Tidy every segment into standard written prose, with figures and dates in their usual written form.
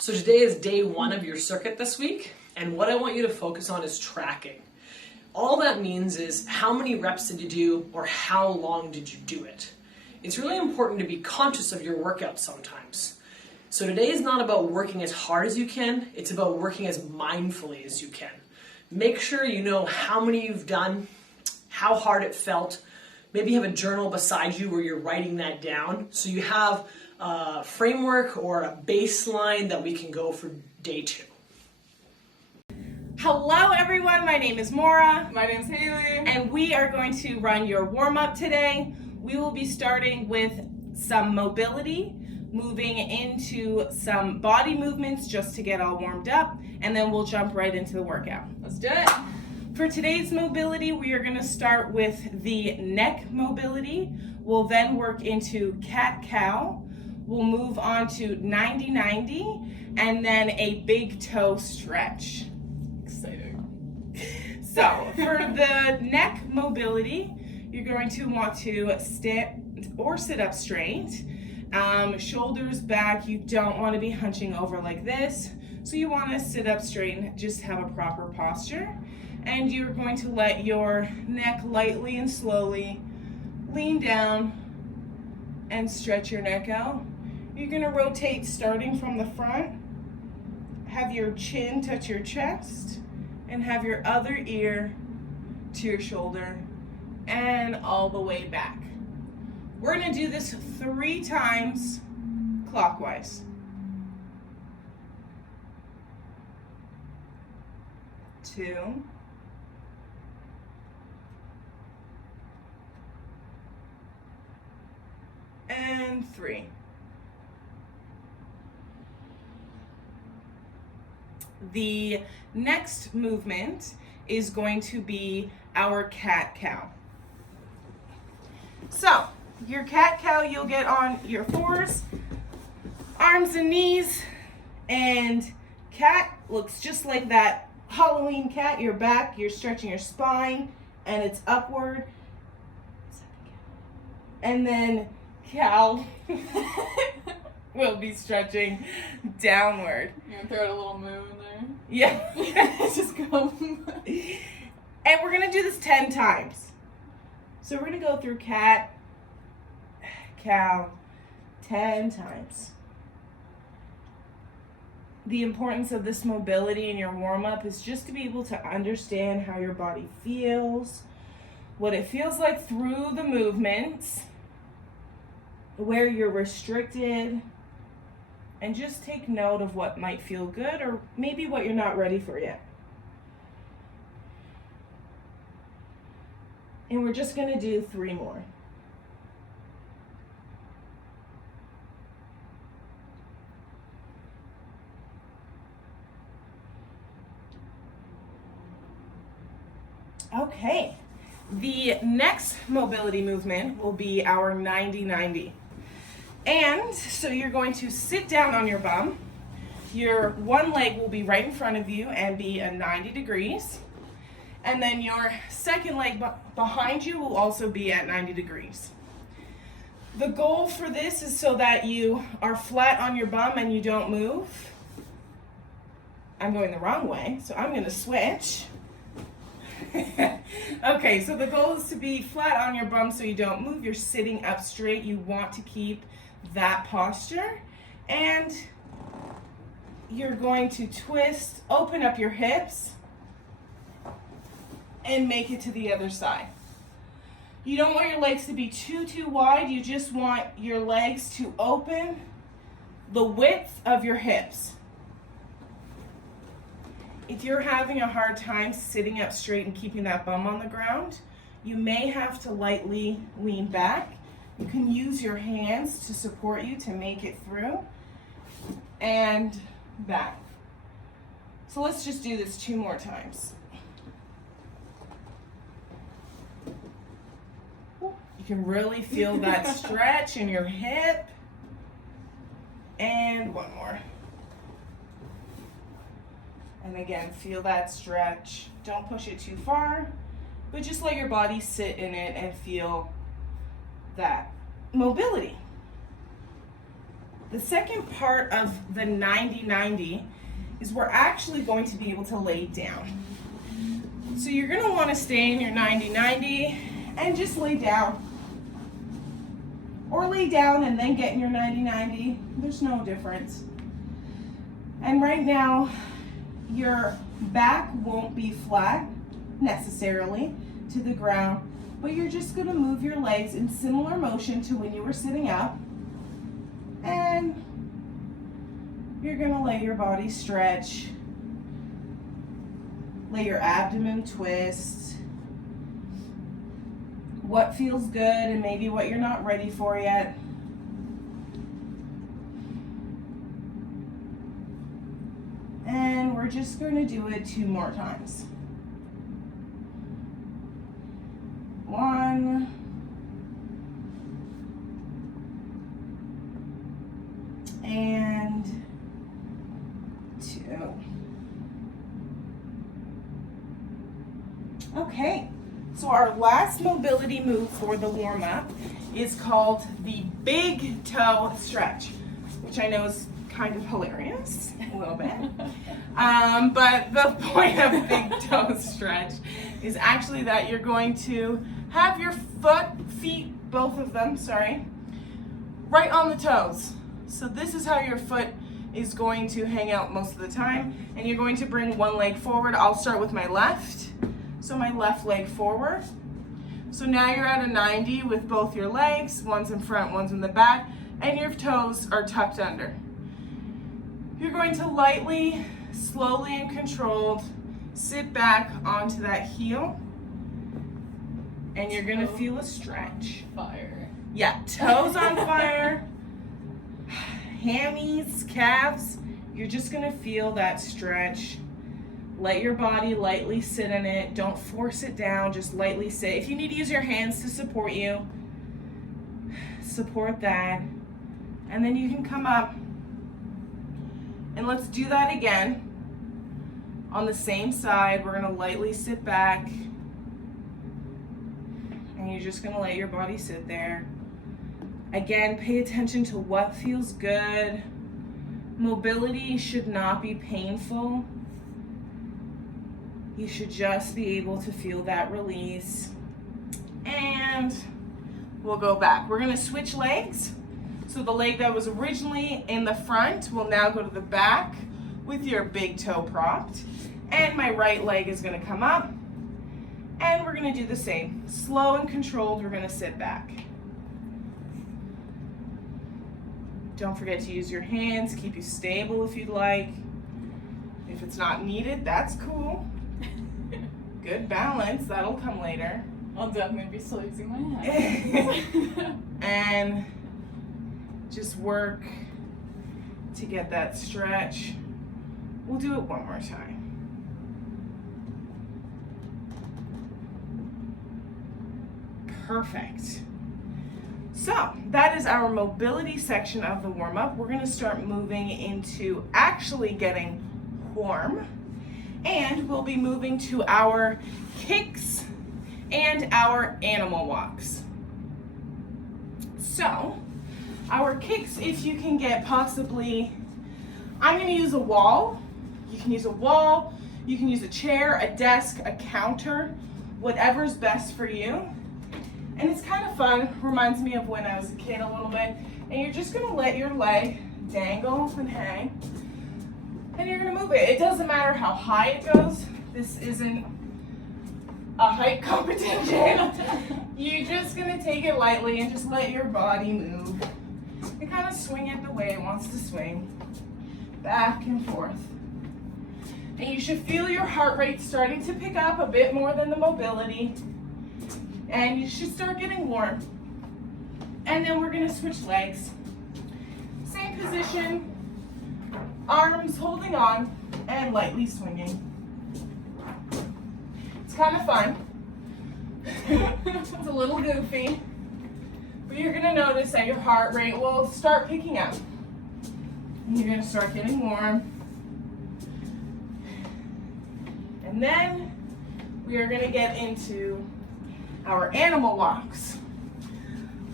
So today is day one of your circuit this week, and what I want you to focus on is tracking. All that means is how many reps did you do or how long did you do it. It's really important to be conscious of your workout sometimes. So today is not about working as hard as you can, it's about working as mindfully as you can. Make sure you know how many you've done, how hard it felt. Maybe you have a journal beside you where you're writing that down so you have a framework or a baseline that we can go for day two. Hello everyone, my name is Maura. My name's Haley. And we are going to run your warm-up today. We will be starting with some mobility, moving into some body movements just to get all warmed up, and then we'll jump right into the workout. Let's do it. For today's mobility, we are going to start with the neck mobility. We'll then work into cat-cow. We'll move on to 90-90, and then a big toe stretch. Exciting. So for the neck mobility, you're going to want to stand or sit up straight. Shoulders back. You don't want to be hunching over like this. So you want to sit up straight and just have a proper posture. And you're going to let your neck lightly and slowly lean down and stretch your neck out. You're going to rotate starting from the front. Have your chin touch your chest and have your other ear to your shoulder and all the way back. We're going to do this 3 times clockwise. 2, and 3. The next movement is going to be our cat-cow. So, your cat-cow, you'll get on your 4s, arms and knees, and cat looks just like that Halloween cat. Your back, you're stretching your spine, and it's upward. And then cow will be stretching downward. You're gonna throw out a little moon there? Yeah. Just go. And we're gonna do this 10 times. So we're gonna go through cat, cow, 10 times. The importance of this mobility in your warm-up is just to be able to understand how your body feels, what it feels like through the movements, where you're restricted, and just take note of what might feel good or maybe what you're not ready for yet. And we're just going to do 3 more. Okay, the next mobility movement will be our 90-90. And so you're going to sit down on your bum. Your one leg will be right in front of you and be at 90 degrees. And then your second leg behind you will also be at 90 degrees. The goal for this is so that you are flat on your bum and you don't move. I'm going the wrong way, so I'm going to switch. Okay, so the goal is to be flat on your bum so you don't move. You're sitting up straight. You want to keep that posture. And you're going to twist, open up your hips, and make it to the other side. You don't want your legs to be too wide. You just want your legs to open the width of your hips. If you're having a hard time sitting up straight and keeping that bum on the ground, you may have to lightly lean back. You can use your hands to support you to make it through and back. So let's just do this 2 more times. You can really feel that stretch in your hip. And 1 more. And again, feel that stretch. Don't push it too far, but just let your body sit in it and feel that mobility. The second part of the 90-90 is we're actually going to be able to lay down. So you're going to want to stay in your 90-90 and just lay down. Or lay down and then get in your 90-90. There's no difference. And right now, your back won't be flat necessarily to the ground, but you're just going to move your legs in similar motion to when you were sitting up. And you're going to let your body stretch. Let your abdomen twist. What feels good and maybe what you're not ready for yet. And we're just going to do it 2 more times. 1. And 2. Okay, so our last mobility move for the warm-up is called the big toe stretch, which I know is kind of hilarious, a little bit. But the point of big toe stretch is actually that you're going to have your feet, both of them, right on the toes. So this is how your foot is going to hang out most of the time, and you're going to bring one leg forward. I'll start with my left. So my left leg forward. So now you're at a 90 with both your legs, one's in front, one's in the back, and your toes are tucked under. You're going to lightly, slowly and controlled sit back onto that heel, and you're gonna feel a stretch. Fire. Yeah, toes on fire, hammies, calves, you're just gonna feel that stretch. Let your body lightly sit in it. Don't force it down, just lightly sit. If you need to use your hands to support you, support that. And then you can come up. And let's do that again. On the same side, we're gonna lightly sit back. And you're just gonna let your body sit there. Again, pay attention to what feels good. Mobility should not be painful. You should just be able to feel that release. And we'll go back. We're gonna switch legs. So the leg that was originally in the front will now go to the back with your big toe propped. And my right leg is gonna come up. And we're gonna do the same. Slow and controlled, we're gonna sit back. Don't forget to use your hands, keep you stable if you'd like. If it's not needed, that's cool. Good balance, that'll come later. I'll definitely be still using my hands. And just work to get that stretch. We'll do it one more time. Perfect. So that is our mobility section of the warm-up. We're gonna start moving into actually getting warm. And we'll be moving to our kicks and our animal walks. So, our kicks, if you can get possibly, I'm gonna use a wall. You can use a wall, you can use a chair, a desk, a counter, whatever's best for you. And it's kind of fun, reminds me of when I was a kid a little bit. And you're just gonna let your leg dangle and hang. And you're gonna move it. It doesn't matter how high it goes. This isn't a height competition. You're just gonna take it lightly and just let your body move. And kind of swing it the way it wants to swing. Back and forth. And you should feel your heart rate starting to pick up a bit more than the mobility. And you should start getting warm. And then we're gonna switch legs. Same position. Arms holding on and lightly swinging. It's kind of fun. It's a little goofy, but you're gonna notice that your heart rate will start picking up. And you're gonna start getting warm. And then we are gonna get into our animal walks.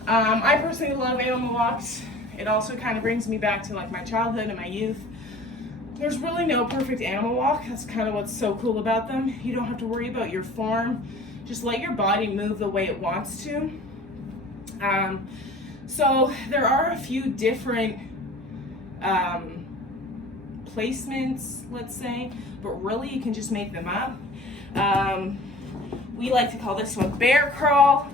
I personally love animal walks. It also kind of brings me back to like my childhood and my youth. There's really no perfect animal walk. That's kind of what's so cool about them. You don't have to worry about your form. Just let your body move the way it wants to. So there are a few different placements, let's say, but really you can just make them up. We like to call this one bear crawl.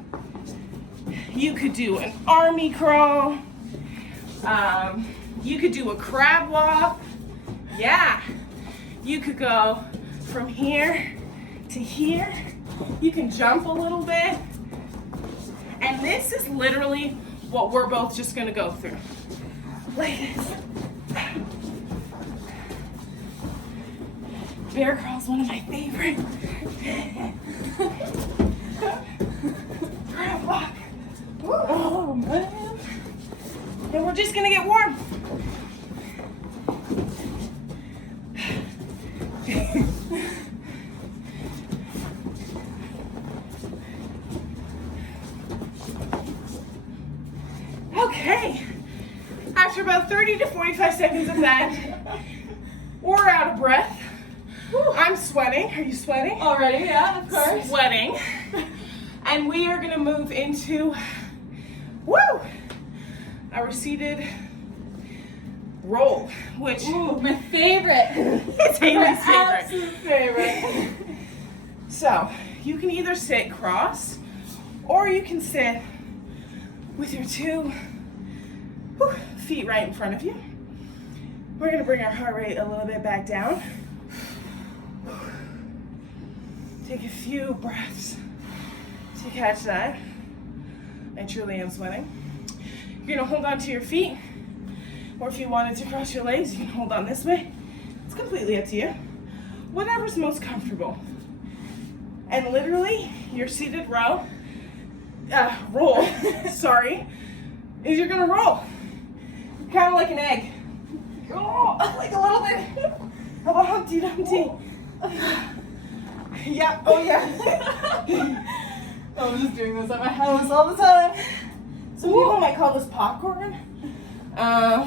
You could do an army crawl. You could do a crab walk. Yeah. You could go from here to here. You can jump a little bit. And this is literally what we're both just gonna go through. Like this. Bear crawl's one of my favorite. Crab walk. Oh man. And we're just gonna get warm. Okay. After about 30 to 45 seconds of that, we're out of breath. I'm sweating. Are you sweating? Already, yeah, of course. Sweating. And we are gonna move into, our seated roll, which My favorite. is Haley's favorite. Absolute favorite. So you can either sit cross or you can sit with your two feet right in front of you. We're gonna bring our heart rate a little bit back down. Take a few breaths to catch that. I truly am sweating. You're gonna hold on to your feet, or if you wanted to cross your legs, you can hold on this way. It's completely up to you. Whatever's most comfortable. And literally, your seated roll, sorry, is you're gonna roll. Kind of like an egg. Like a little bit of a Humpty Dumpty. Yeah, oh yeah. I'm just doing this at my house all the time. Some people might call this popcorn. I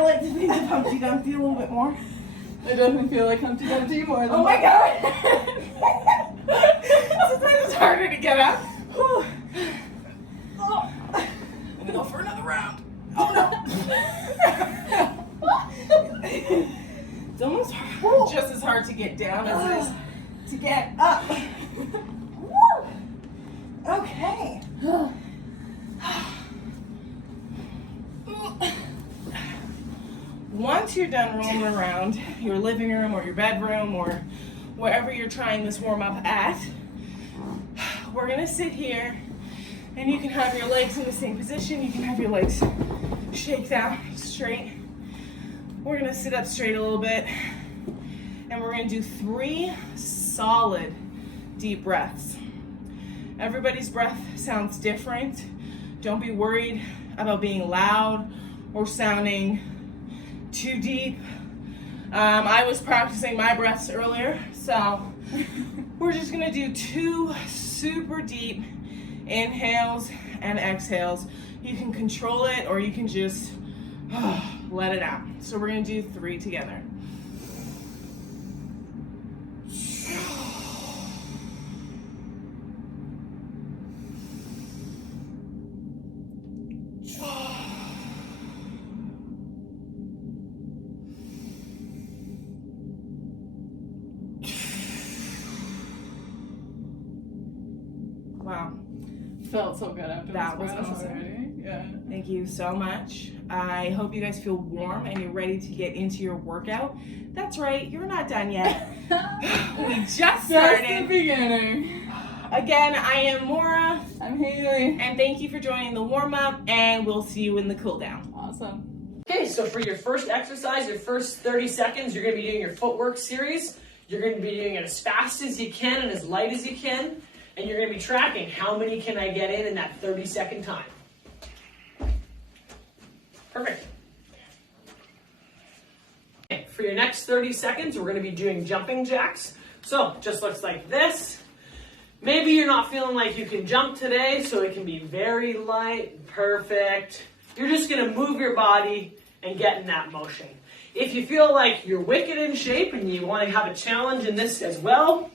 like to think of Humpty Dumpty a little bit more. I definitely feel like Humpty Dumpty more than Oh my god! Sometimes it's harder to get up. I'm gonna go for another round. Oh no! It's almost just as hard to get down as it is to get up. Woo! Okay. Once you're done rolling around your living room or your bedroom or wherever you're trying this warm up at, we're gonna sit here and you can have your legs in the same position. You can have your legs shake down straight. We're gonna sit up straight a little bit and we're gonna do 3 solid deep breaths. Everybody's breath sounds different. Don't be worried about being loud or sounding too deep. I was practicing my breaths earlier, so we're just gonna do 2 super deep inhales and exhales. You can control it or you can just let it out. So we're gonna do 3 together. Wow. Felt so good after That this was breath awesome. already. Yeah. Thank you so much. I hope you guys feel warm and you're ready to get into your workout. That's right, you're not done yet. We just Just the started. beginning. Again, I am Maura, I'm Haley. and thank you for joining the warm-up, and we'll see you in the cool down. Awesome. Okay, so for your first exercise, your first 30 seconds, you're going to be doing your footwork series. You're going to be doing it as fast as you can and as light as you can. And you're going to be tracking how many can I get in that 30-second time. Perfect. Okay, for your next 30 seconds, we're going to be doing jumping jacks. So just looks like this. Maybe you're not feeling like you can jump today, so it can be very light. Perfect. You're just going to move your body and get in that motion. If you feel like you're wicked in shape and you want to have a challenge in this as well,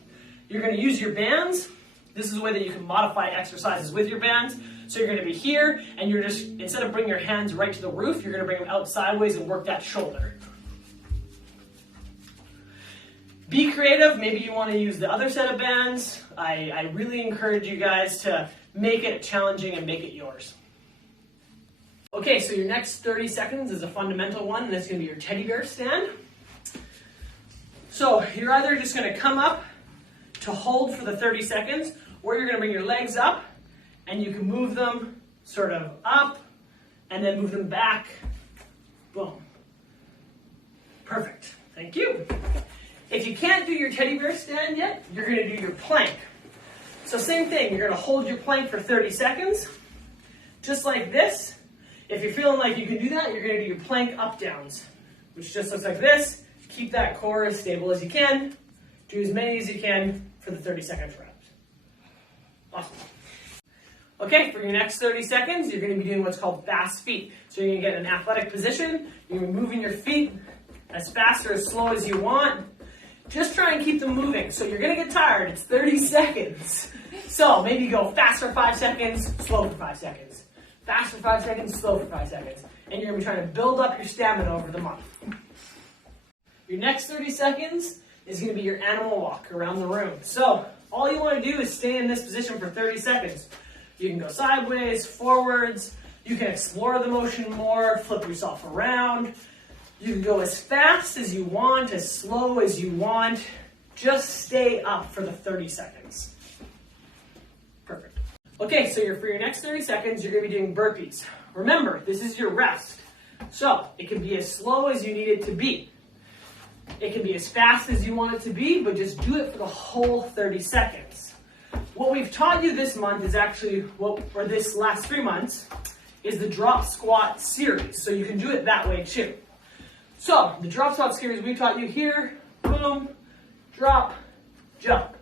you're going to use your bands. This is a way that you can modify exercises with your bands. So you're going to be here, and you're just, instead of bringing your hands right to the roof, you're going to bring them out sideways and work that shoulder. Be creative. Maybe you want to use the other set of bands. I really encourage you guys to make it challenging and make it yours. Okay, so your next 30 seconds is a fundamental one, and it's going to be your teddy bear stand. So you're either just going to come up to hold for the 30 seconds, or you're going to bring your legs up, and you can move them sort of up, and then move them back. Boom. Perfect. Thank you. If you can't do your teddy bear stand yet, you're going to do your plank. So same thing, you're going to hold your plank for 30 seconds, just like this. If you're feeling like you can do that, you're going to do your plank up-downs, which just looks like this. Keep that core as stable as you can. Do as many as you can for the 30-second reps. Awesome. Okay, for your next 30 seconds, you're going to be doing what's called fast feet. So you're going to get in an athletic position. You're going to be moving your feet as fast or as slow as you want. Just try and keep them moving. So you're going to get tired. It's 30 seconds. So maybe go fast for 5 seconds, slow for 5 seconds. Fast for 5 seconds, slow for 5 seconds. And you're going to be trying to build up your stamina over the month. Your next 30 seconds is going to be your animal walk around the room. So all you want to do is stay in this position for 30 seconds. You can go sideways, forwards. You can explore the motion more, flip yourself around. You can go as fast as you want, as slow as you want. Just stay up for the 30 seconds. Perfect. Okay, so for your next 30 seconds, you're going to be doing burpees. Remember, this is your rest. So it can be as slow as you need it to be. It can be as fast as you want it to be, but just do it for the whole 30 seconds. What we've taught you this month is actually, or this last 3 months, is the drop squat series. So you can do it that way too. So the drop squat series we've taught you here, boom, drop, jump.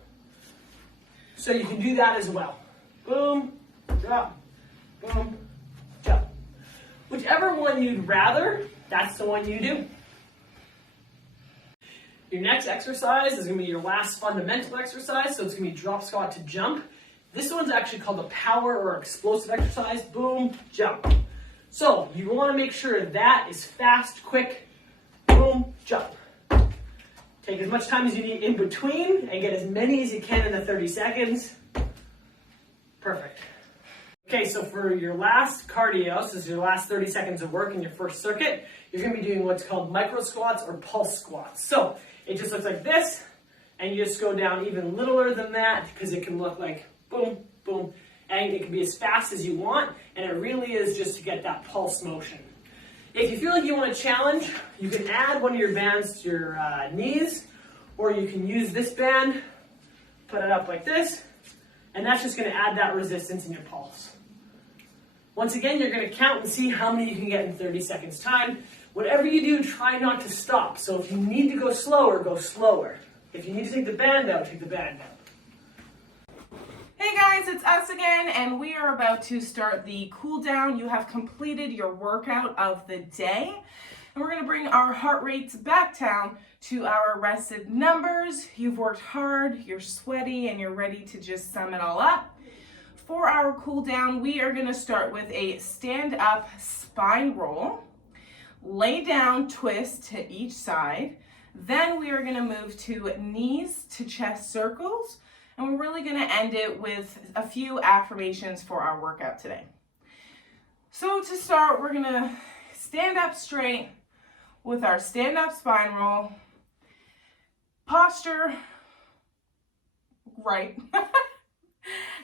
So you can do that as well. Boom, drop, boom, jump. Whichever one you'd rather, that's the one you do. Your next exercise is going to be your last fundamental exercise, so it's going to be drop squat to jump. This one's actually called a power or explosive exercise. Boom, jump. So you want to make sure that is fast, quick, boom, jump. Take as much time as you need in between and get as many as you can in the 30 seconds. Perfect. Okay, so for your last cardio, so this is your last 30 seconds of work in your first circuit, you're going to be doing what's called micro squats or pulse squats. So it just looks like this, and you just go down even littler than that because it can look like boom, boom, and it can be as fast as you want, and it really is just to get that pulse motion. If you feel like you want a challenge, you can add one of your bands to your knees, or you can use this band, put it up like this, and that's just going to add that resistance in your pulse. Once again, you're going to count and see how many you can get in 30 seconds time. Whatever you do, try not to stop. So if you need to go slower, go slower. If you need to take the band out, take the band out. Hey guys, it's us again, and we are about to start the cool down. You have completed your workout of the day, and we're going to bring our heart rates back down to our rested numbers. You've worked hard, you're sweaty, and you're ready to just sum it all up. For our cool down, we are going to start with a stand up spine roll, lay down twist to each side. Then we are going to move to knees to chest circles, and we're really going to end it with a few affirmations for our workout today. So to start, we're going to stand up straight with our stand up spine roll, posture right.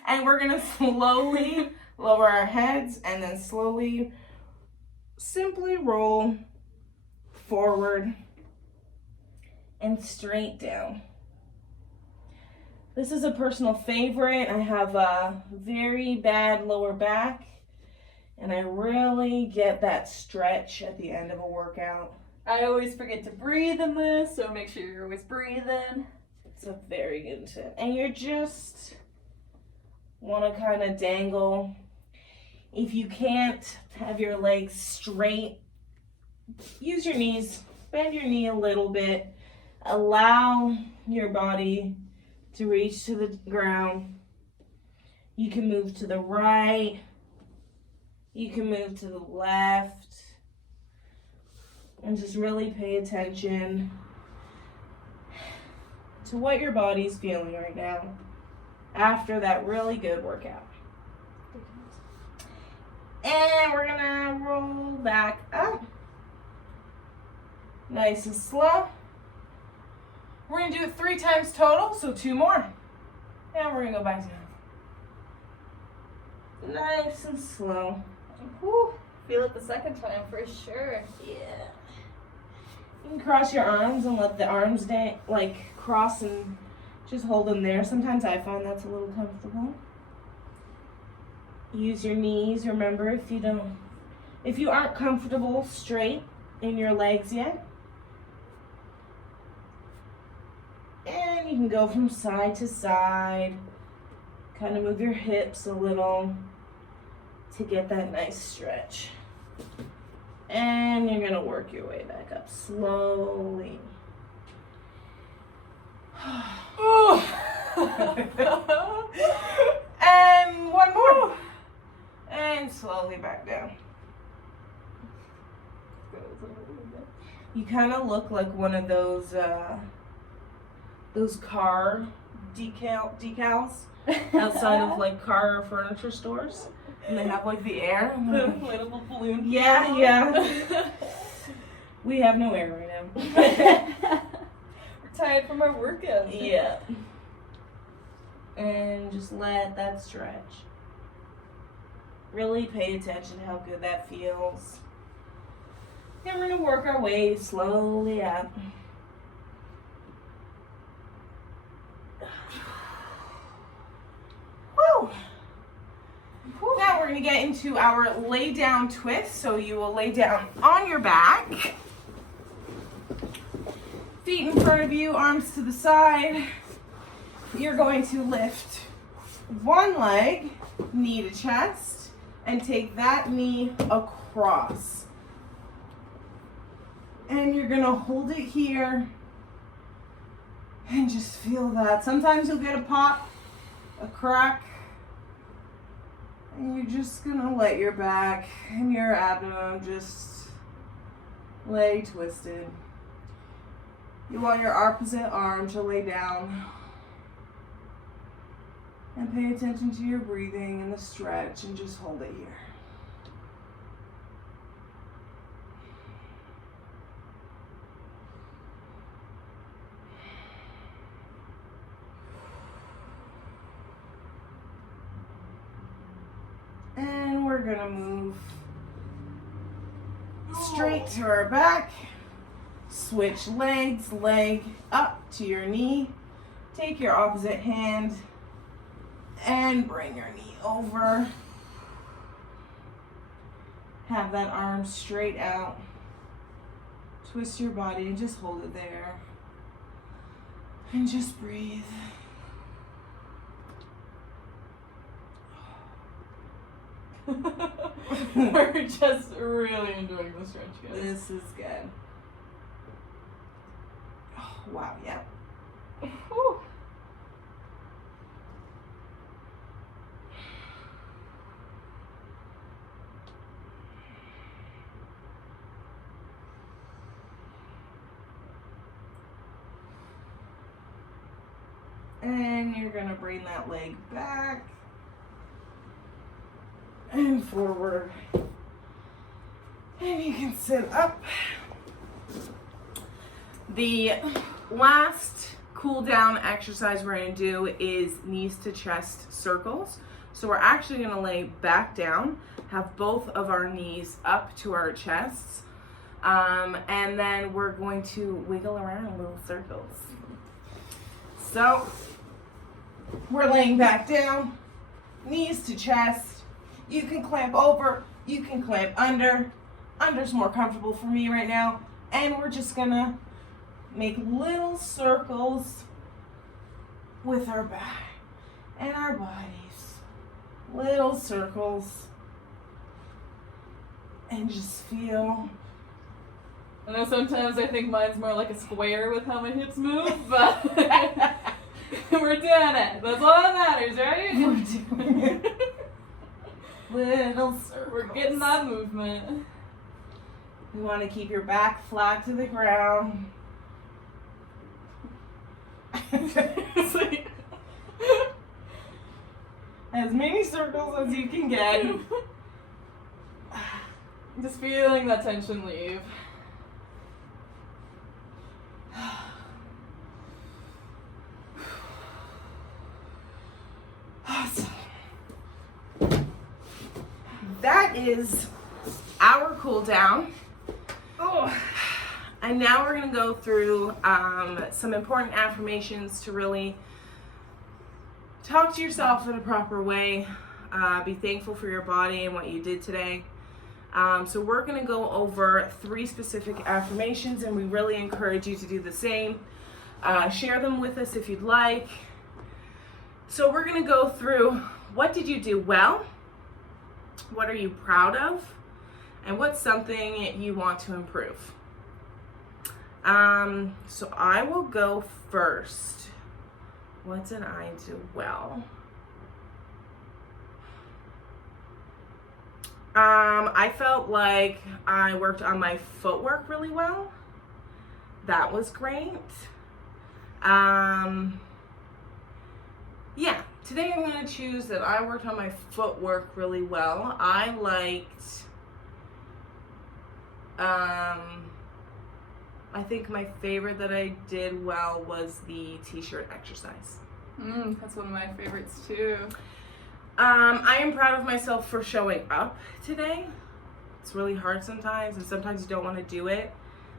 And we're going to slowly lower our heads and then slowly, simply roll forward and straight down. This is a personal favorite. I have a very bad lower back, and I really get that stretch at the end of a workout. I always forget to breathe in this, so make sure you're always breathing. It's a very good tip. And you're just want to kind of dangle If you can't have your legs straight, use your knees, bend your knee a little bit, allow your body to reach to the ground. You can move to the right, you can move to the left, and just really pay attention to what your body's feeling right now after that really good workout. And we're gonna roll back up. Nice and slow. We're gonna do it 3 times total, so 2 more. And we're gonna go back down. Nice and slow. Whew. Feel it the second time for sure. Yeah. You can cross your arms and let the arms cross and just hold them there. Sometimes I find that's a little comfortable. Use your knees. Remember, if you aren't comfortable straight in your legs yet, and you can go from side to side, kind of move your hips a little to get that nice stretch. And you're gonna work your way back up slowly. And 1 more. And slowly back down. You kind of look like one of those car decals outside of like car or furniture stores, and they have like the air, the inflatable balloon. Yeah. We have no air right now. We're tired from our workout. Yeah. And just let that stretch. Really pay attention to how good that feels. And we're gonna work our way slowly up. Woo! Now we're gonna get into our lay down twist. So you will lay down on your back. Feet in front of you, arms to the side. You're going to lift one leg, knee to chest, and take that knee across. And you're gonna hold it here and just feel that. Sometimes you'll get a pop, a crack, and you're just gonna let your back and your abdomen just lay twisted. You want your opposite arm to lay down. And pay attention to your breathing and the stretch and just hold it here. And we're gonna move straight to our back. Switch legs, leg up to your knee. Take your opposite hand and bring your knee over. Have that arm straight out. Twist your body and just hold it there. And just breathe. We're just really enjoying the stretch, guys. This is good. Oh, wow, yeah. Whew. And you're gonna bring that leg back and forward. And you can sit up. The last cool down exercise we're gonna do is knees to chest circles. So we're actually gonna lay back down, have both of our knees up to our chests, and then we're going to wiggle around in little circles. So we're laying back down, knees to chest. You can clamp over, you can clamp under. Under's more comfortable for me right now. And we're just gonna make little circles with our back and our bodies. Little circles And just feel. I know sometimes I think mine's more like a square with how my hips move, but we're doing it. That's all that matters, right? We're doing it. Little circles. We're getting that movement. You want to keep your back flat to the ground. It's like, As many circles as you can get. just feeling that tension leave. Awesome. That is our cool down. Oh. And now we're going to go through some important affirmations to really talk to yourself in a proper way. Be thankful for your body and what you did today. So we're going to go over 3 specific affirmations, and we really encourage you to do the same. Share them with us if you'd like. So we're going to go through, what did you do well? What are you proud of? And what's something you want to improve? So I will go first. What did I do well? I felt like I worked on my footwork really well. That was great. Yeah, today I'm going to choose that I worked on my footwork really well. I liked, I think my favorite that I did well was the t-shirt exercise. That's one of my favorites too. I am proud of myself for showing up today. It's really hard sometimes, and sometimes you don't want to do it,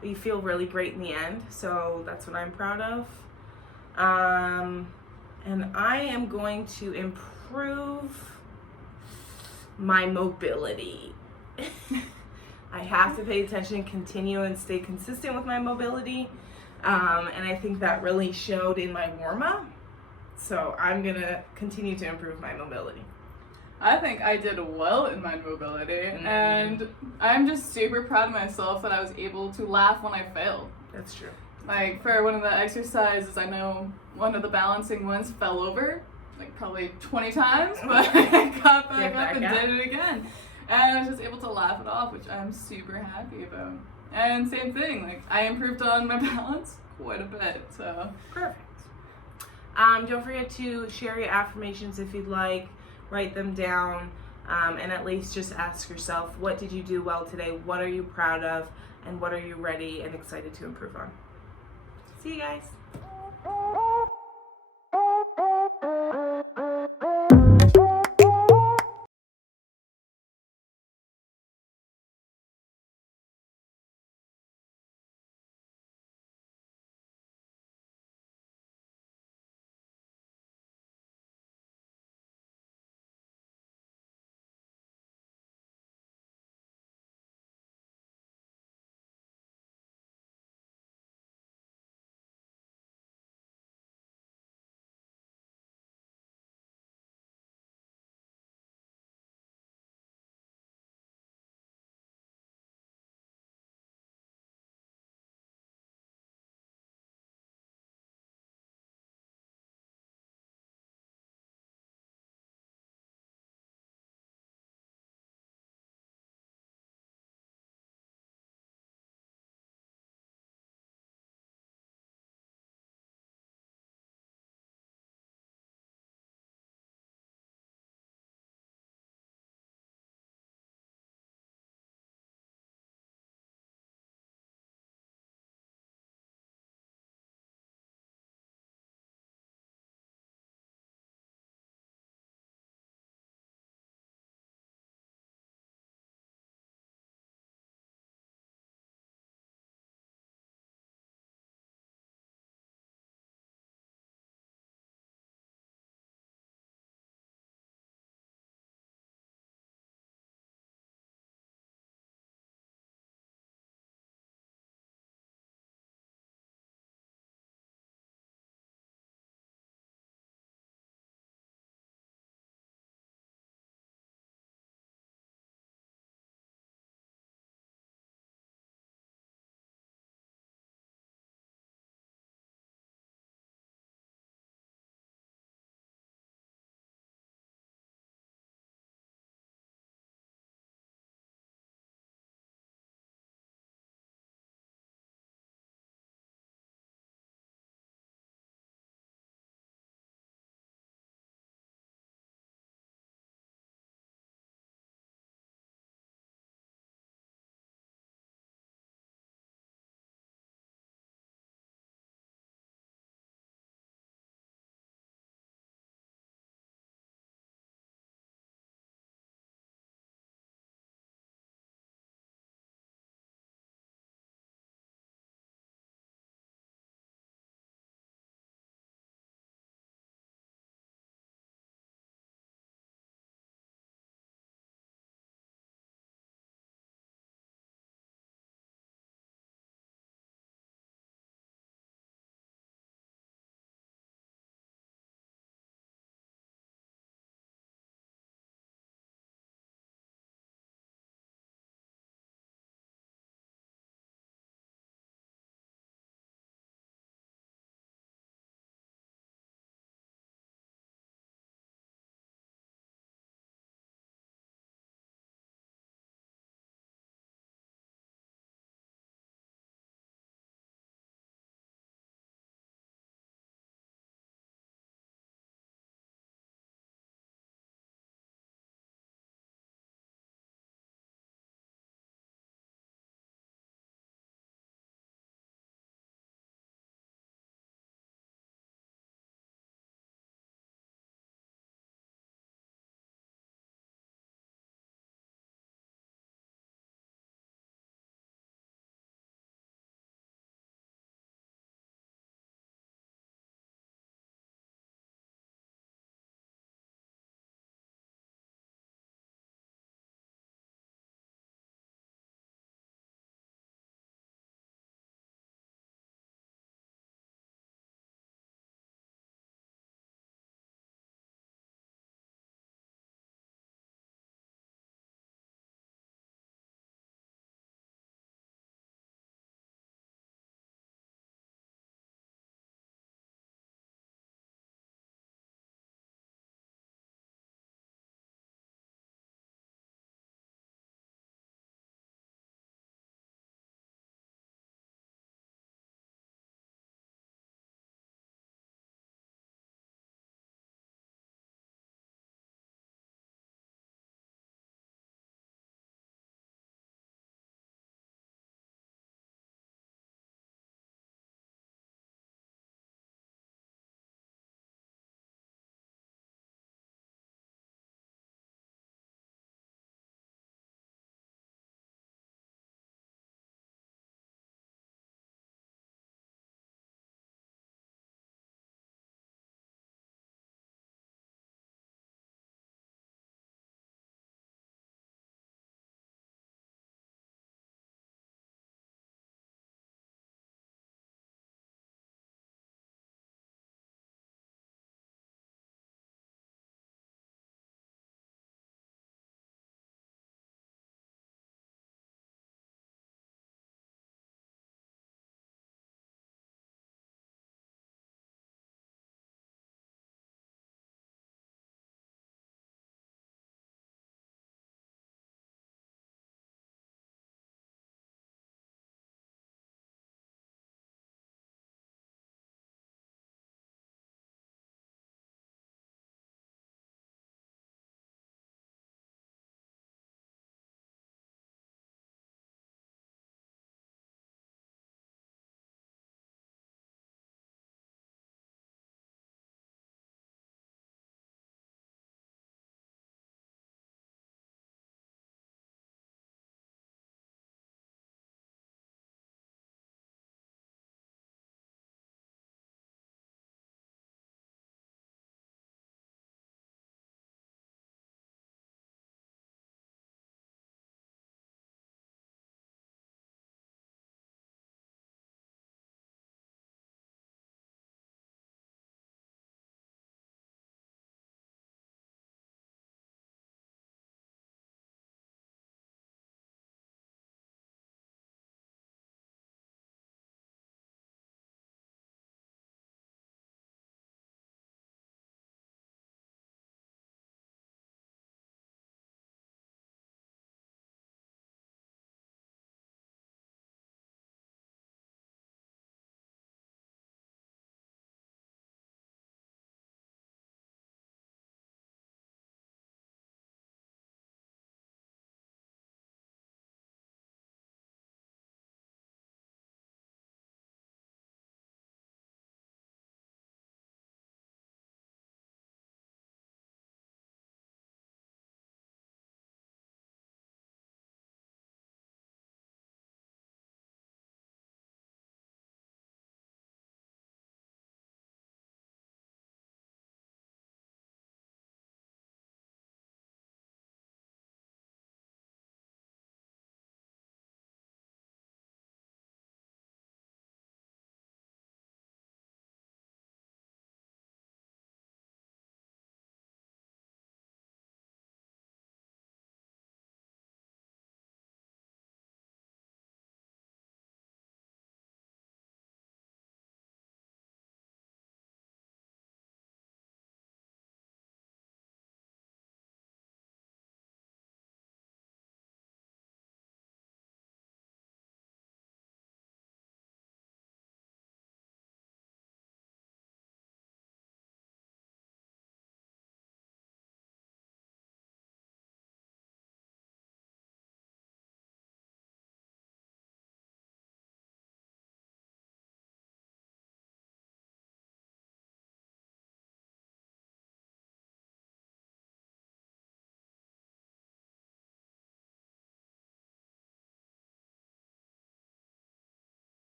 but you feel really great in the end. So that's what I'm proud of. And I am going to improve my mobility. I have to pay attention and continue and stay consistent with my mobility. And I think that really showed in my warm-up. So I'm going to continue to improve my mobility. I think I did well in my mobility, and I'm just super proud of myself that I was able to laugh when I failed. That's true. Like, for one of the exercises, I know one of the balancing ones fell over, like probably 20 times, but I got back up and did it again. And I was just able to laugh it off, which I'm super happy about. And same thing, like, I improved on my balance quite a bit, so. Perfect. Don't forget to share your affirmations if you'd like. Write them down, and at least just ask yourself, what did you do well today? What are you proud of? And what are you ready and excited to improve on? See you guys.